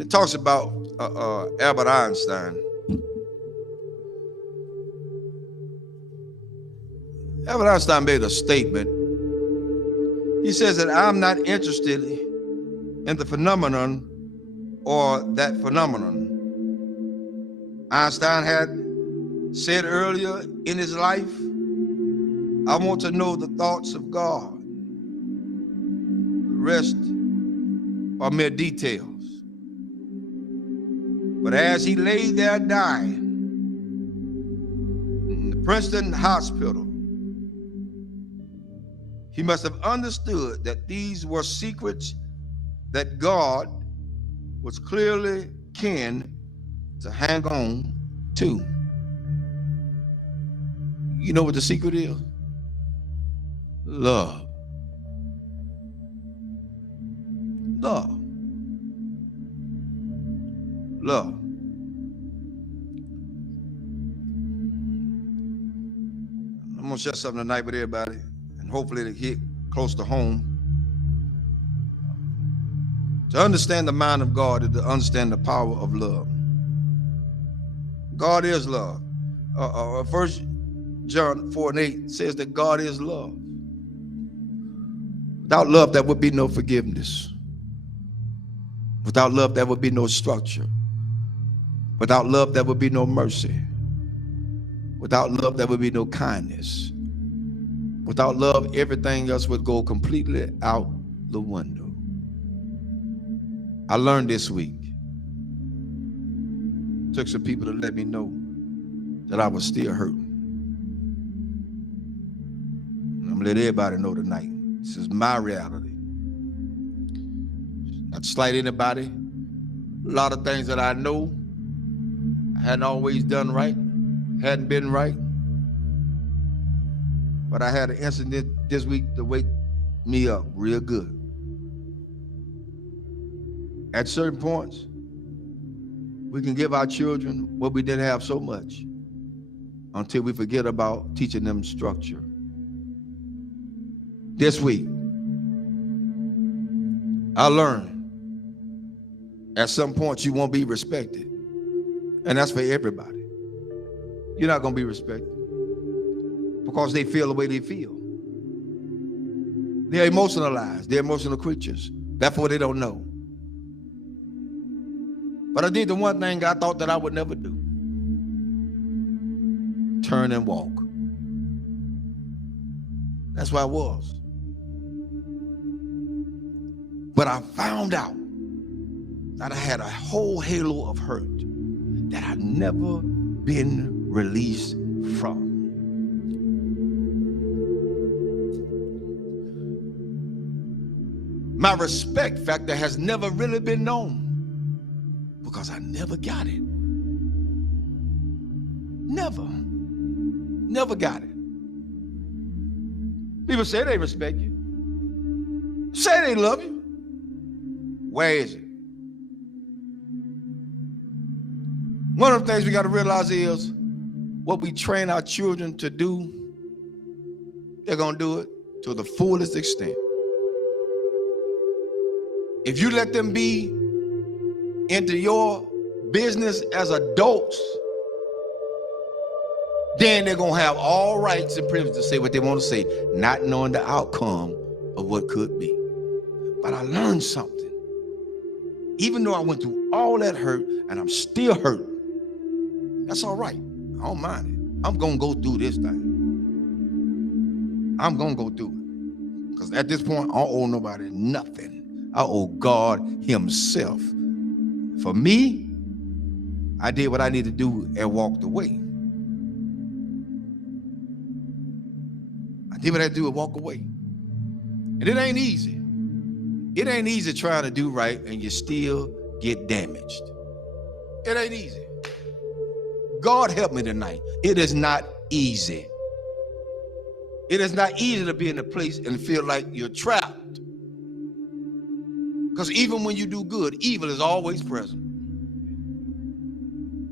It talks about Albert Einstein. Albert Einstein made a statement. He says that I'm not interested in the phenomenon or that phenomenon. Einstein had said earlier in his life, I want to know the thoughts of God. The rest are mere details. But as he lay there dying in the Princeton hospital, he must have understood that these were secrets that God was clearly keen to hang on to. You know what the secret is? Love. Love. Love. I'm going to share something tonight with everybody, and hopefully it'll hit close to home. To understand the mind of God is to understand the power of love. God is love. 1 John 4:8 says that God is love. Without love, there would be no forgiveness. Without love, there would be no structure. Without love, there would be no mercy. Without love, there would be no kindness. Without love, everything else would go completely out the window. I learned this week. Took some people to let me know that I was still hurting. And I'm gonna let everybody know tonight. This is my reality. Not to slight anybody. A lot of things that I know I hadn't always done right, hadn't been right. But I had an incident this week to wake me up real good. At certain points, we can give our children what we didn't have so much until we forget about teaching them structure. This week, I learned at some point you won't be respected. And that's for everybody. You're not going to be respected because they feel the way they feel. They're emotionalized. They're emotional creatures. Therefore, they don't know. But I did the one thing I thought that I would never do. Turn and walk. That's where I was. But I found out that I had a whole halo of hurt that I'd never been released from. My respect factor has never really been known because I never got it. Never got it. People say they respect you. Say they love you. Where is it? One of the things we got to realize is what we train our children to do, they're going to do it to the fullest extent. If you let them be into your business as adults, then they're going to have all rights and privileges to say what they want to say, not knowing the outcome of what could be. But I learned something. Even though I went through all that hurt and I'm still hurting, that's all right. I don't mind it. I'm going to go through this thing. I'm going to go through it. Because at this point, I don't owe nobody nothing. I owe God himself. For me, I did what I needed to do and walked away. I did what I had to do and walk away. And it ain't easy. It ain't easy trying to do right and you still get damaged. It ain't easy. God help me tonight. It is not easy. It is not easy to be in a place and feel like you're trapped. Because even when you do good, evil is always present.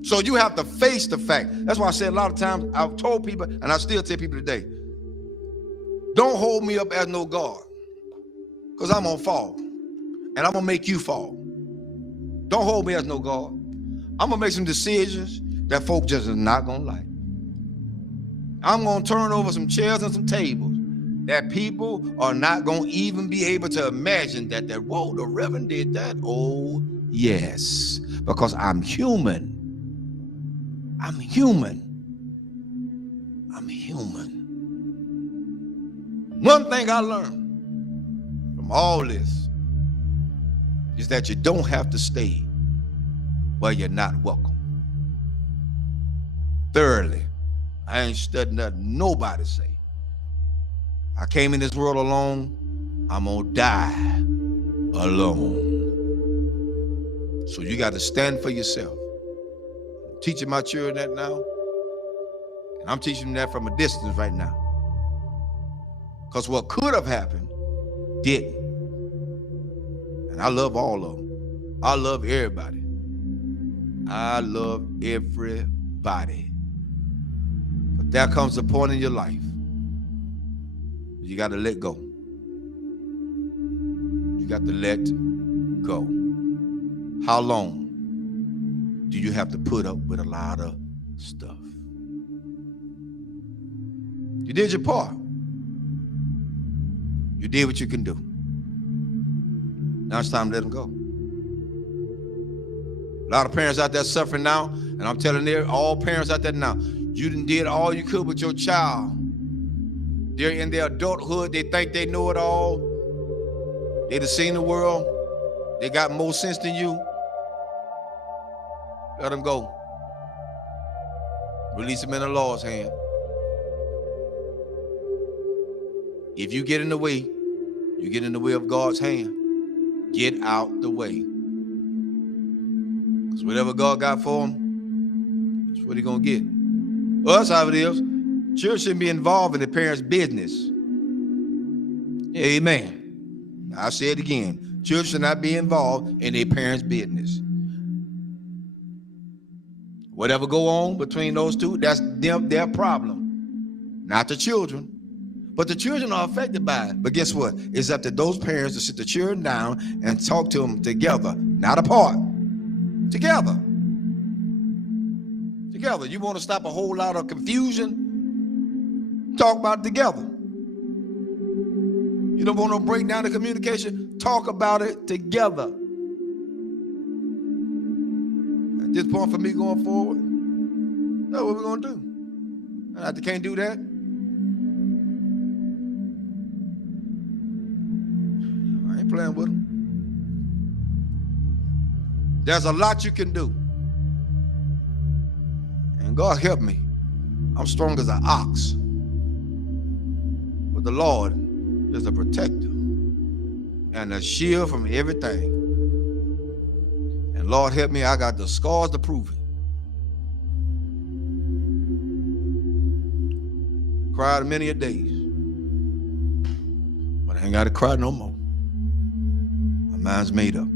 So you have to face the fact. That's why I said a lot of times, I've told people, and I still tell people today, don't hold me up as no God. Because I'm going to fall. And I'm going to make you fall. Don't hold me as no God. I'm going to make some decisions that folk just is not going to like. I'm going to turn over some chairs and some tables that people are not going to even be able to imagine that, whoa, the Reverend did that. Oh, yes, because I'm human. I'm human. I'm human. One thing I learned from all this is that you don't have to stay where you're not welcome. Thirdly, I ain't studying nothing nobody say. I came in this world alone. I'm gonna die alone. So you got to stand for yourself. I'm teaching my children that now, and I'm teaching them that from a distance right now. Because what could have happened didn't. And I love all of them. I love everybody. I love everybody. But there comes a point in your life you got to let go. You got to let go. How long do you have to put up with a lot of stuff? You did your part. You did what you can do. Now it's time to let them go. A lot of parents out there suffering now, and I'm telling all parents out there now, you done did all you could with your child. They're in their adulthood. They think they know it all. They done seen the world. They got more sense than you. Let them go. Release them in the Lord's hand. If you get in the way, you get in the way of God's hand. Get out the way. Because whatever God got for them, that's what he's going to get. Well, that's how it is. Children shouldn't be involved in the parents' business. Amen. I'll say it again. Children should not be involved in their parents' business. Whatever go on between those two, that's their problem. Not the children. But the children are affected by it. But guess what? It's up to those parents to sit the children down and talk to them together, not apart. Together. Together. You want to stop a whole lot of confusion? Talk about it together. You don't want to break down the communication? Talk about it together. At this point for me going forward, that's what we're going to do. And if they can't do that, I ain't playing with them. There's a lot you can do. And God help me. I'm strong as an ox. But the Lord is a protector and a shield from everything. And Lord help me, I got the scars to prove it. Cried many a days. But I ain't got to cry no more. My mind's made up.